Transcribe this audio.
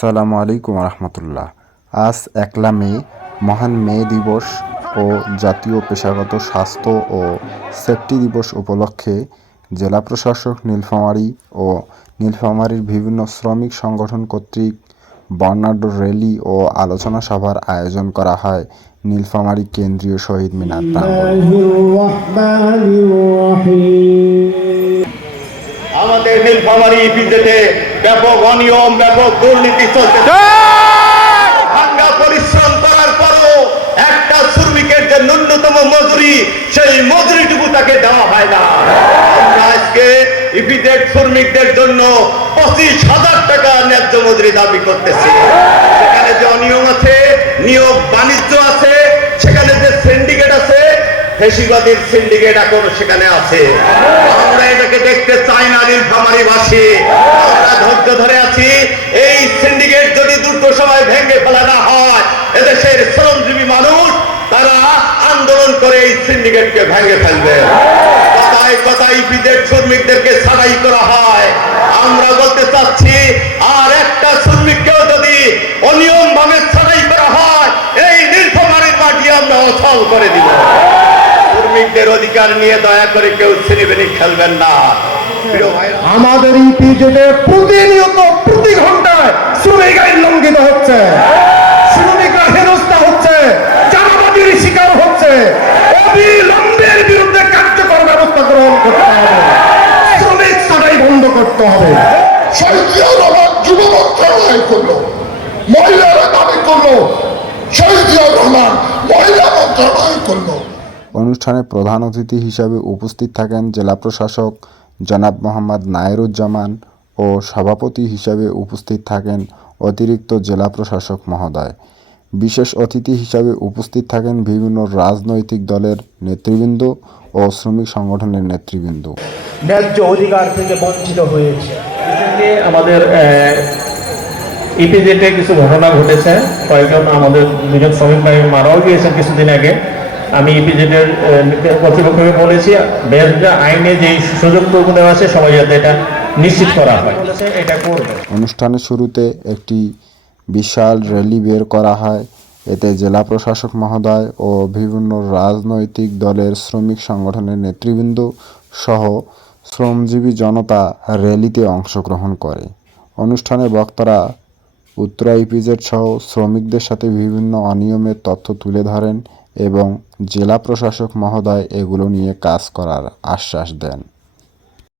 আসসালামু আলাইকুম রহমতুল্লাহ। আজ 1 মে মহান মে দিবস ও জাতীয় পেশাগত স্বাস্থ্য ও সেফটি দিবস উপলক্ষে জেলা প্রশাসক নীলফামারী ও নীলফামারীর বিভিন্ন শ্রমিক সংগঠন কর্তৃক বর্ণাঢ্য র্যালি ও আলোচনা সভার আয়োজন করা হয় নীলফামারী কেন্দ্রীয় শহীদ মিনার প্রাঙ্গণে। আমাদের নীলফামারী ইপিজেডে ব্যাপক অনিয়ম, ব্যাপক দুর্নীতি চলছে। ভাঙ্গা পরিশ্রম করার পরও একটা শ্রমিকের যে ন্যূনতম মজুরি, সেই মজুরিটুকু তাকে দেওয়া হয় না। আমরা আজকে ইপিজেড শ্রমিকদের জন্য 25,000 টাকা ন্যায্য মজুরি দাবি করতেছি। সেখানে যে অনিয়ম আছে, নিয়োগ বাণিজ্য আছে, সেখানে যে সিন্ডিকেট আছে, ফেসিবাদীর সিন্ডিকেট এখন সেখানে আছে। আমরা এটাকে দেখতে চাই না নীলফামারীবাসী। আমরা ধৈর্য ধরে আছি। এই সিন্ডিকেট যদি দ্রুত সময় ভেঙে ফেলা না হয়, এদেশের শ্রমজীবী মানুষ তারা আন্দোলন করে এই সিন্ডিকেটকে ভেঙে ফেলবে। কথায় কথায় ইপিজেড শ্রমিকদেরকে ছাঁটাই করা হয়। আমরা বলতে চাচ্ছি, আর একটা শ্রমিককেও যদি অনিয়ম ভাবে ছাঁটাই করা হয়, এই নীলফামারীর মাটি আমরা অচল করে দিব। শ্রমিকদের অধিকার নিয়ে দয়া করে কেউ ছিনিমিনি খেলবেন না। আমাদের ইপিজেডে প্রতিনিয়ত প্রতি ঘন্টায় শ্রমিক আইন লঙ্ঘিত হচ্ছে, শ্রমিকরা হেনস্থা হচ্ছে, চাঁদাবাজির শিকার হচ্ছে। অবিলম্বের বিরুদ্ধে কার্যকর ব্যবস্থা গ্রহণ করতে হবে, শ্রমিক ছাঁটাই বন্ধ করতে হবে। শহীদ জিয়াউর রহমান যুব মন্ত্রণালয় করলো, মহিলারা দাবি করলো, শহীদ জিয়াউর রহমান মহিলা মন্ত্রণালয় করলো। অনুষ্ঠানে প্রধান অতিথি হিসাবে উপস্থিত থাকেন জেলা প্রশাসক জনাব মোহাম্মদ নায়েরুজ্জামান ও সভাপতি হিসাবে উপস্থিত থাকেন অতিরিক্ত জেলা প্রশাসক মহোদয়। বিশেষ অতিথি হিসাবে উপস্থিত থাকেন বিভিন্ন রাজনৈতিক দলের নেতৃবৃন্দ ও শ্রমিক সংগঠনের নেতৃবৃন্দ। ন্যায্য অধিকার থেকে বঞ্চিত হয়েছে। আমাদের ইপিজেডে কিছু ঘটনা ঘটেছে। কয়েকজন আমাদের দুজন শ্রমিক ভাই মারাও গিয়েছেন কিছুদিন আগে। আমি ইপিজেডের কর্তৃপক্ষকে বলেছি, আইনে যে সুযোগটুকু দেওয়া আছে সবাই যাতে এটা নিশ্চিত করা হয়, এটা করবে। অনুষ্ঠানের শুরুতে একটি বিশাল র্যালি বের করা হয়। এতে জেলা প্রশাসক মহোদয় ও বিভিন্ন রাজনৈতিক দলের শ্রমিক সংগঠনের নেতৃবৃন্দ সহ শ্রমজীবী জনতা র্যালিতে অংশগ্রহণ করে। অনুষ্ঠানে বক্তারা উত্তরা ইপিজেড সহ শ্রমিকদের সাথে বিভিন্ন অনিয়মের তথ্য তুলে ধরেন এবং জেলা প্রশাসক মহোদয় এগুলো নিয়ে কাজ করার আশ্বাস দেন।